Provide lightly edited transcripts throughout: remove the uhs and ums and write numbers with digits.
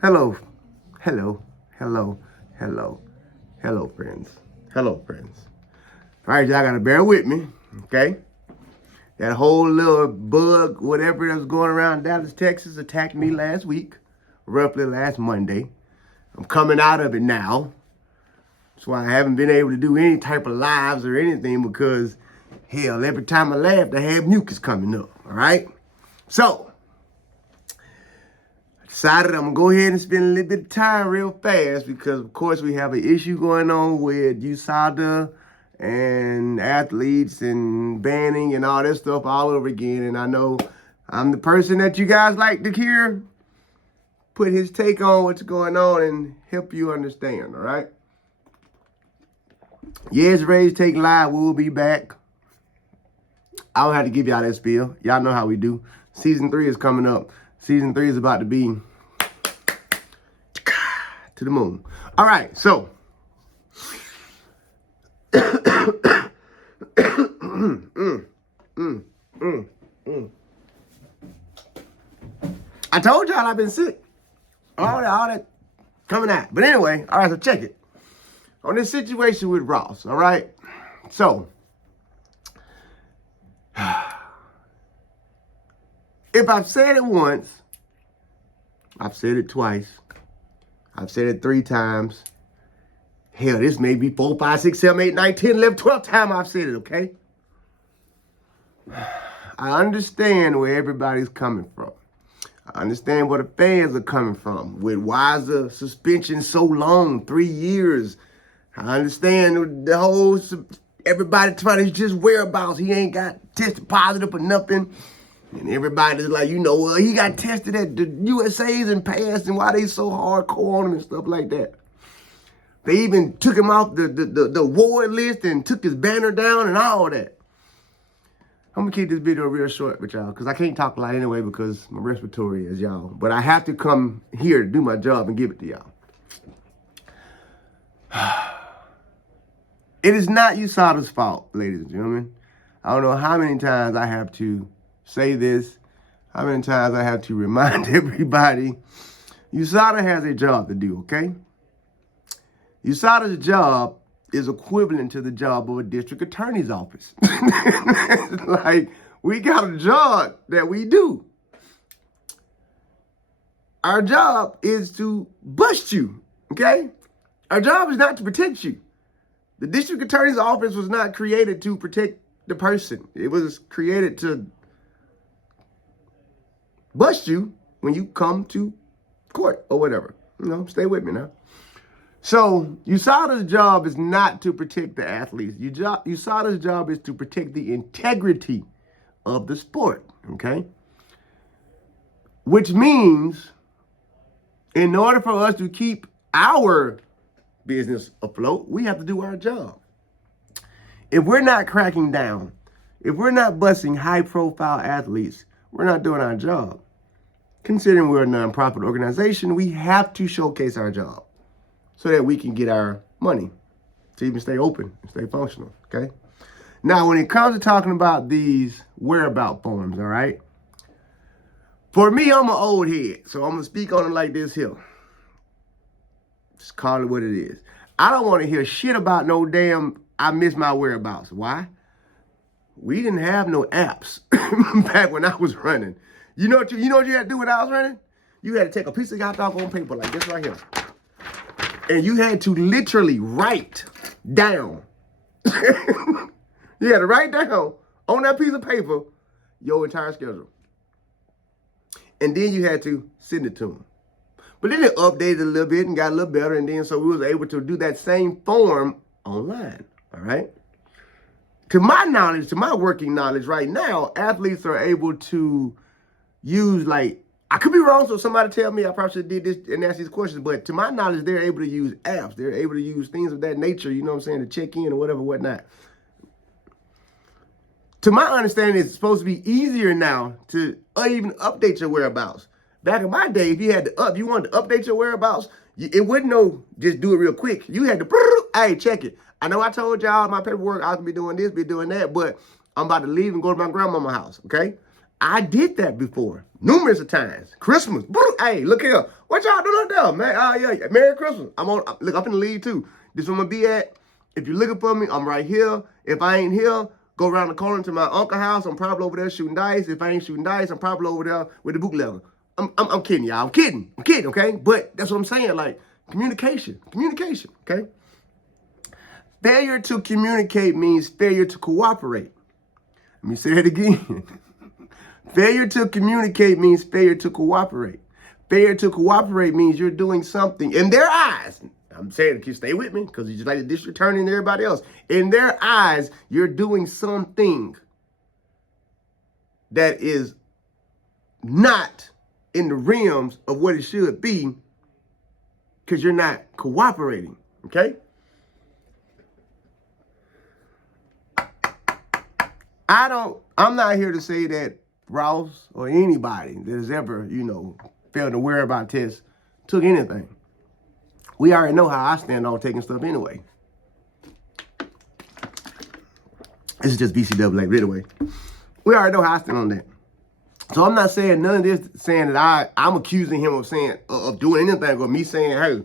Hello, hello, hello, hello, hello, friends. Hello, friends. All right, y'all gotta bear with me, okay? That whole little bug, whatever that was going around Dallas, Texas, attacked me last week, roughly last Monday. I'm coming out of it now. That's why I haven't been able to do any type of lives or anything because, hell, every time I laughed, I had mucus coming up, all right? So, decided I'm gonna go ahead and spend a little bit of time real fast because, of course, we have an issue going on with USADA and athletes and banning and all this stuff all over again. And I know I'm the person that you guys like to hear put his take on what's going on and help you understand, all right? Yes, Rage Take Live will be back. I don't have to give y'all that spiel. Y'all know how we do. Season 3 is coming up. Season 3 is about to be to the moon. All right, so I told y'all I've been sick. All that coming out. But anyway, all right, so check it. On this situation with Ross, all right? So, if I've said it once, I've said it twice, I've said it 3 times. Hell, this may be 4, 5, 6, 7, 8, 9, 10, 11, 12 times I've said it, okay? I understand where everybody's coming from. I understand where the fans are coming from. With why is the suspension so long, 3 years? I understand the whole, everybody trying to just whereabouts. He ain't got tested positive or nothing. And everybody's like, well, he got tested at the USA's and passed, and why they so hardcore on him and stuff like that. They even took him off the award list and took his banner down and all that. I'm going to keep this video real short with y'all because I can't talk a lot anyway because my respiratory is y'all. But I have to come here to do my job and give it to y'all. It is not USADA's fault, ladies and gentlemen. I don't know how many times I have to say this, how many times I have to remind everybody. USADA has a job to do, okay? USADA's job is equivalent to the job of a district attorney's office. Like, we got a job that we do. Our job is to bust you, okay? Our job is not to protect you. The district attorney's office was not created to protect the person. It was created to bust you when you come to court or whatever. Stay with me now. So USADA's job is not to protect the athletes. USADA's job is to protect the integrity of the sport, okay? Which means in order for us to keep our business afloat, we have to do our job. If we're not cracking down, if we're not busting high-profile athletes, we're not doing our job. Considering we're a nonprofit organization, we have to showcase our job so that we can get our money to even stay open and stay functional, okay? Now, when it comes to talking about these whereabout forms, all right? For me, I'm an old head, so I'm going to speak on it like this here. Just call it what it is. I don't want to hear shit about no damn I missed my whereabouts. Why? We didn't have no apps back when I was running. You know what you had to do when I was running? You had to take a piece of doggone paper like this right here. And you had to literally write down. You had to write down on that piece of paper your entire schedule. And then you had to send it to them. But then it updated a little bit and got a little better. And then so we was able to do that same form online. All right. To my knowledge, to my working knowledge right now, athletes are able to use, like, I could be wrong, so somebody tell me I probably should have did this and ask these questions, but to my knowledge, they're able to use apps. They're able to use things of that nature, you know what I'm saying, to check in or whatever, whatnot. To my understanding, it's supposed to be easier now to even update your whereabouts. Back in my day, if you wanted to update your whereabouts, it wouldn't just do it real quick. You had to, hey, check it. I know I told y'all my paperwork, I was going to be doing this, be doing that, but I'm about to leave and go to my grandmama's house, okay? I did that before, numerous of times. Christmas, hey, look here. What y'all doing up there, man? Yeah, Merry Christmas. Look, I'm in the lead too. This is where I'm gonna be at. If you're looking for me, I'm right here. If I ain't here, go around the corner to my uncle's house. I'm probably over there shooting dice. If I ain't shooting dice, I'm probably over there with the bootlegger. I'm kidding, y'all. I'm kidding, okay? But that's what I'm saying, like, communication, okay? Failure to communicate means failure to cooperate. Let me say it again. Failure to communicate means failure to cooperate. Failure to cooperate means you're doing something in their eyes. I'm saying, you stay with me, because you just like the district attorney and everybody else. In their eyes, you're doing something that is not in the realms of what it should be, because you're not cooperating, okay? I'm not here to say that Ross or anybody that has ever, failed a whereabout test took anything. We already know how I stand on taking stuff anyway. This is just BCAA, but anyway. We already know how I stand on that. So I'm not saying none of this, saying that I'm accusing him of doing anything, or me saying, hey,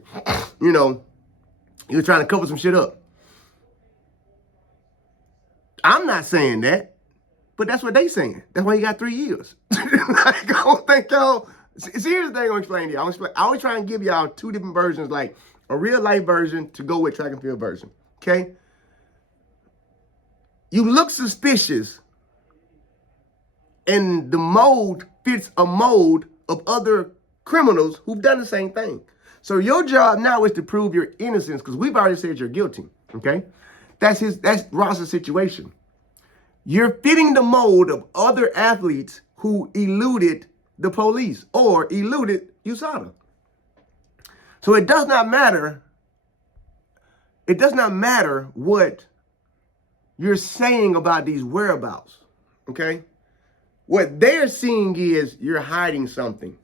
he was trying to cover some shit up. I'm not saying that. But that's what they saying. That's why he got 3 years. Like, I don't think y'all... See, here's the thing I'm going to explain to y'all. I always try and give y'all 2 different versions, like a real-life version to go with track and field version, okay? You look suspicious, and the mold fits a mold of other criminals who've done the same thing. So your job now is to prove your innocence, because we've already said you're guilty, okay? That's Ross's situation. You're fitting the mold of other athletes who eluded the police or eluded USADA. So it does not matter. It does not matter what you're saying about these whereabouts, okay? What they're seeing is you're hiding something.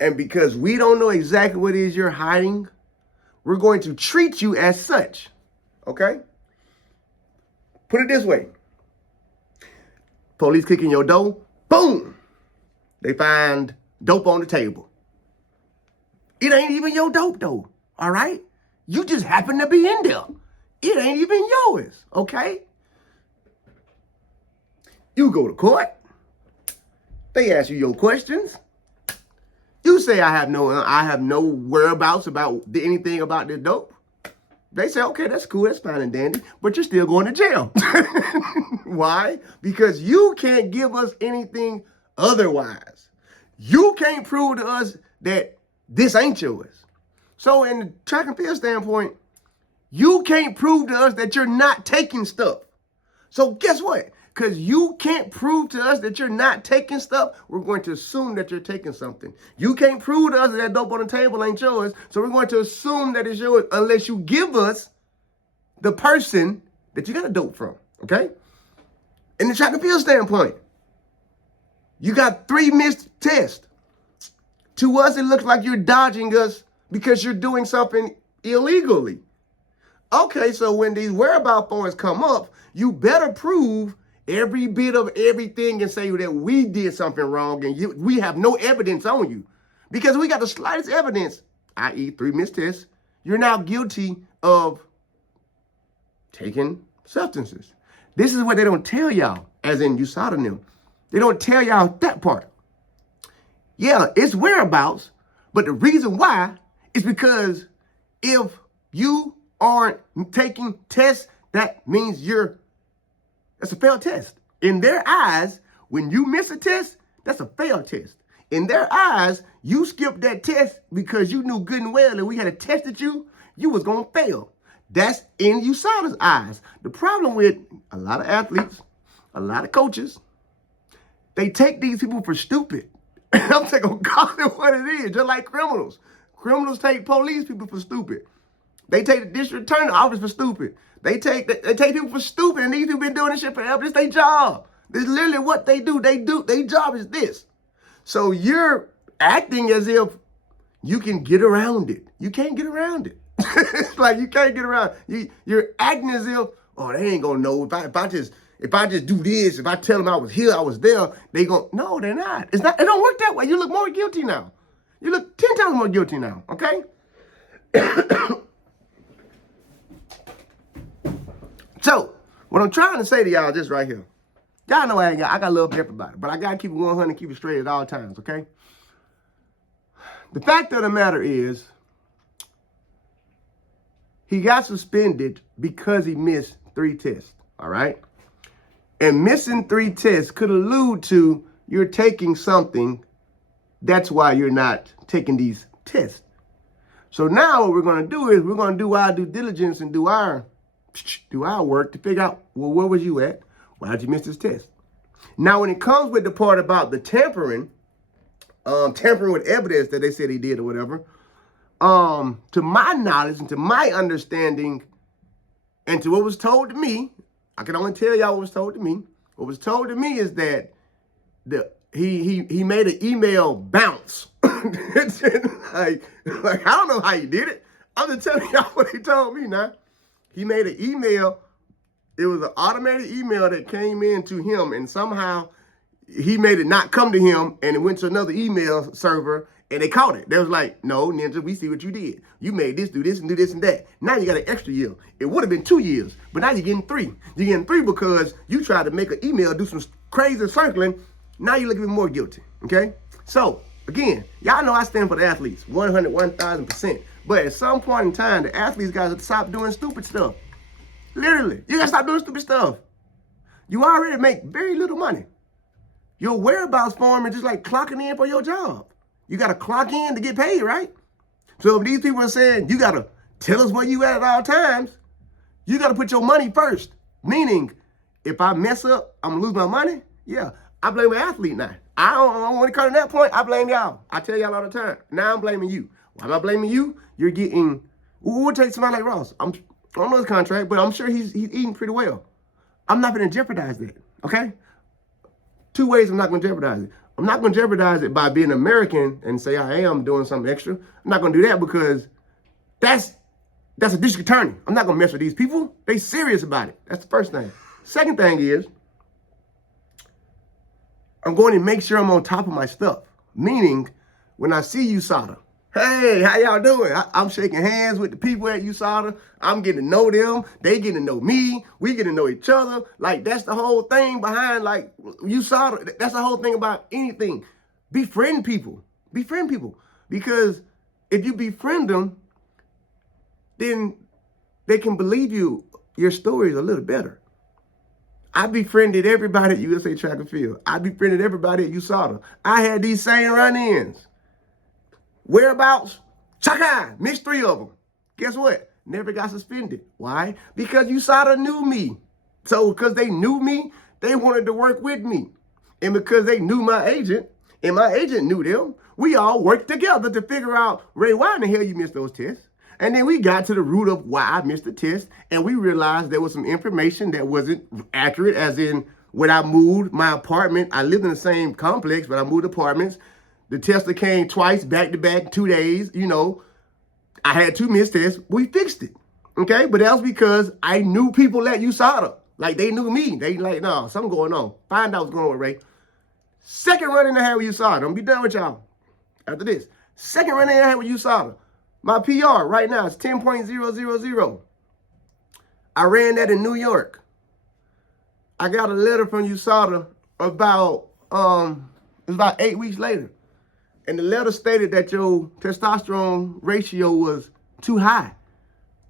And because we don't know exactly what it is you're hiding, we're going to treat you as such, okay? Put it this way. Police kick in your door, boom! They find dope on the table. It ain't even your dope, though, all right? You just happen to be in there. It ain't even yours, okay? You go to court. They ask you your questions. You say, I have no whereabouts about anything about this dope. They say, okay, that's cool, that's fine and dandy, but you're still going to jail. Why? Because you can't give us anything otherwise. You can't prove to us that this ain't yours. So in the track and field standpoint, you can't prove to us that you're not taking stuff. So guess what? Because you can't prove to us that you're not taking stuff, we're going to assume that you're taking something. You can't prove to us that dope on the table ain't yours, so we're going to assume that it's yours unless you give us the person that you got a dope from, okay? In the track and field standpoint, you got 3 missed tests. To us, it looks like you're dodging us because you're doing something illegally. Okay, so when these whereabout points come up, you better prove every bit of everything and say that we did something wrong and we have no evidence on you. Because we got the slightest evidence, i.e. 3 missed tests, you're now guilty of taking substances. This is what they don't tell y'all, as in USADA and them. They don't tell y'all that part. Yeah, it's whereabouts, but the reason why is because if you aren't taking tests, that means that's a failed test. In their eyes, when you miss a test, that's a failed test. In their eyes, you skipped that test because you knew good and well that we had tested you was going to fail. That's in USADA's eyes. The problem with a lot of athletes, a lot of coaches, they take these people for stupid. I'm going to call it what it is, just like criminals. Criminals take police people for stupid. They take the district attorney office for stupid. They take people for stupid, and these people been doing this shit forever. This their job. This is literally what they do. Their job is this. So you're acting as if you can get around it. You can't get around it. It's like you can't get around. You're acting as if, oh, they ain't gonna know if I just if I just do this, if I tell them I was here, I was there, they go, no, they're not. It don't work that way. You look more guilty now. You look 10 times more guilty now, okay? So, what I'm trying to say to y'all just right here. Y'all know I got love for everybody, but I got to keep it 100 and keep it straight at all times, okay? The fact of the matter is, he got suspended because he missed 3 tests, all right? And missing 3 tests could allude to you're taking something. That's why you're not taking these tests. So now what we're going to do is we're going to do our due diligence and do our work to figure out, well, where was you at? Why did you miss this test? Now, when it comes with the part about the tampering with evidence that they said he did or whatever, to my knowledge and to my understanding and to what was told to me, I can only tell y'all what was told to me. What was told to me is that he made an email bounce. like I don't know how he did it. I'm just telling y'all what he told me now. He made an email. It was an automated email that came in to him, and somehow he made it not come to him, and it went to another email server, and they caught it. They was like, no, Ninja, we see what you did. You made this, do this, and do this and that. Now you got an extra year. It would have been 2 years, but now you're getting 3. You're getting 3 because you tried to make an email, do some crazy circling. Now you look even more guilty, okay? So, again, y'all know I stand for the athletes, 100, 1,000%. But at some point in time, the athletes got to stop doing stupid stuff. Literally, you got to stop doing stupid stuff. You already make very little money. Your whereabouts form is just like clocking in for your job. You got to clock in to get paid, right? So if these people are saying, you got to tell us where you at all times, you got to put your money first. Meaning, if I mess up, I'm going to lose my money. Yeah, I blame the athlete now. I don't want to come to that point. I blame y'all. I tell y'all all the time. Now I'm blaming you. Why am I blaming you? You're getting, we'll take somebody like Ross. I don't know his contract, but I'm sure he's eating pretty well. I'm not going to jeopardize that, okay? 2 ways I'm not going to jeopardize it. I'm not going to jeopardize it by being American and say I am doing something extra. I'm not going to do that because that's a district attorney. I'm not going to mess with these people. They serious about it. That's the first thing. Second thing is, I'm going to make sure I'm on top of my stuff. Meaning, when I see USADA, hey, how y'all doing? I'm shaking hands with the people at USADA. I'm getting to know them. They getting to know me. We getting to know each other. Like, that's the whole thing behind, like, USADA. That's the whole thing about anything. Befriend people. Befriend people. Because if you befriend them, then they can believe your story is a little better. I befriended everybody at USA Track and Field. I befriended everybody at USADA. I had these same run-ins. Whereabouts? Sha'carri. Missed 3 of them. Guess what? Never got suspended. Why? Because USADA knew me. So because they knew me, they wanted to work with me. And because they knew my agent, and my agent knew them, we all worked together to figure out, Ray, why in the hell you missed those tests? And then we got to the root of why I missed the test, and we realized there was some information that wasn't accurate, as in when I moved my apartment, I lived in the same complex, but I moved apartments. The tester came twice, back-to-back, 2 days, you know. I had 2 missed tests. We fixed it, okay? But that was because I knew people at USADA. Like, they knew me. They like, no, something going on. Find out what's going on with Ray. Second run in the hand with USADA. I'm be done with y'all after this. Second run in the hand with USADA. My PR right now is 10.000. I ran that in New York. I got a letter from USADA about, it was about 8 weeks later. And the letter stated that your testosterone ratio was too high.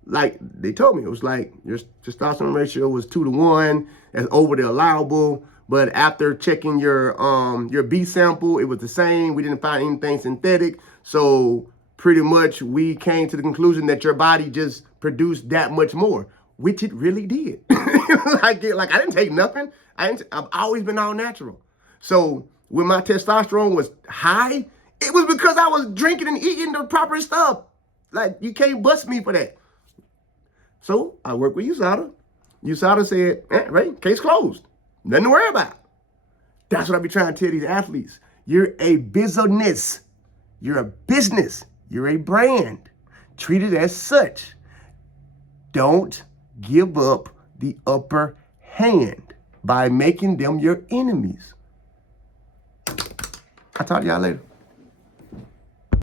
Like, they told me, it was like your testosterone ratio was 2 to 1. That's over the allowable. But after checking your B sample, it was the same. We didn't find anything synthetic. So pretty much we came to the conclusion that your body just produced that much more, which it really did. like I didn't take nothing. I've always been all natural. So when my testosterone was high, it was because I was drinking and eating the proper stuff. Like, you can't bust me for that. So I worked with USADA. USADA said, right, case closed. Nothing to worry about. That's what I be trying to tell these athletes. You're a business. You're a business. You're a brand. Treat it as such. Don't give up the upper hand. by making them your enemies. I'll talk to y'all later.